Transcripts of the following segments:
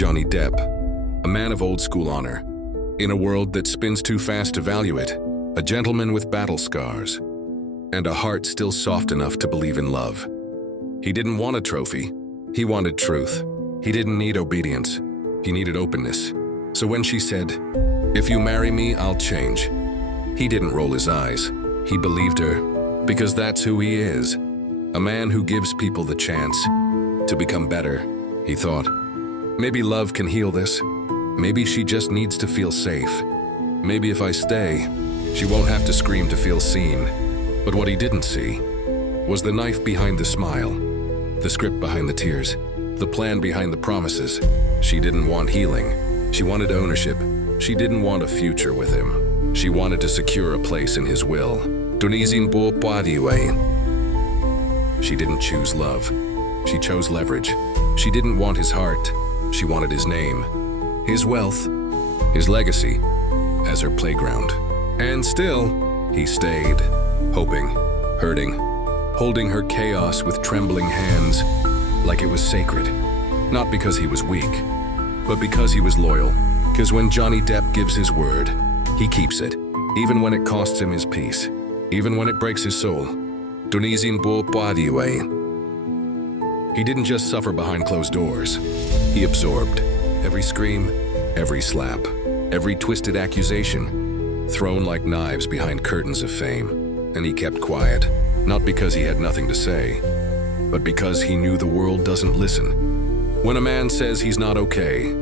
Johnny Depp, a man of old school honor. In a world that spins too fast to value it, a gentleman with battle scars, and a heart still soft enough to believe in love. He didn't want a trophy. He wanted truth. He didn't need obedience. He needed openness. So when she said, "If you marry me, I'll change," he didn't roll his eyes. He believed her, because that's who he is. A man who gives people the chance to become better, he thought. Maybe love can heal this. Maybe she just needs to feel safe. Maybe if I stay, she won't have to scream to feel seen. But what he didn't see was the knife behind the smile, the script behind the tears, the plan behind the promises. She didn't want healing. She wanted ownership. She didn't want a future with him. She wanted to secure a place in his will. She didn't choose love. She chose leverage. She didn't want his heart. She wanted his name, his wealth, his legacy as her playground. And still, he stayed, hoping, hurting, holding her chaos with trembling hands like it was sacred. Not because he was weak, but because he was loyal. Because when Johnny Depp gives his word, he keeps it, even when it costs him his peace, even when it breaks his soul. He didn't just suffer behind closed doors. He absorbed every scream, every slap, every twisted accusation, thrown like knives behind curtains of fame. And he kept quiet, not because he had nothing to say, but because he knew the world doesn't listen. When a man says he's not okay,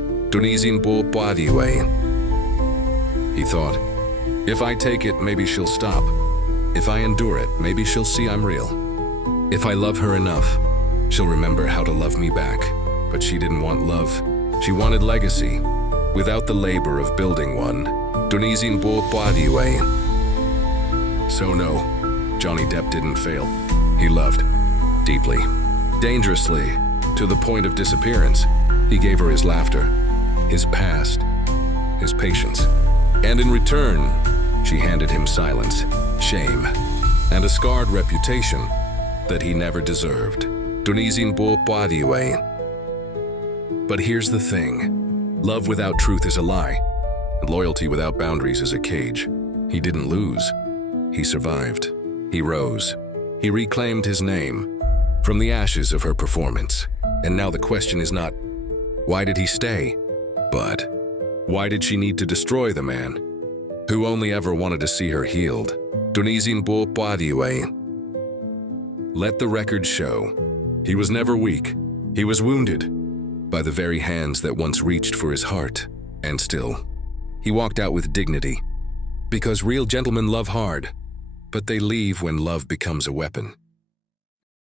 he thought, if I take it, maybe she'll stop. If I endure it, maybe she'll see I'm real. If I love her enough, she'll remember how to love me back. But she didn't want love. She wanted legacy, without the labor of building one. So no, Johnny Depp didn't fail. He loved, deeply, dangerously, to the point of disappearance. He gave her his laughter, his past, his patience. And in return, she handed him silence, shame, and a scarred reputation that he never deserved. But here's the thing. Love without truth is a lie, and loyalty without boundaries is a cage. He didn't lose. He survived. He rose. He reclaimed his name from the ashes of her performance. And now the question is not, why did he stay? But, why did she need to destroy the man who only ever wanted to see her healed? Let the record show. He was never weak. He was wounded by the very hands that once reached for his heart. And still, he walked out with dignity. Because real gentlemen love hard, but they leave when love becomes a weapon.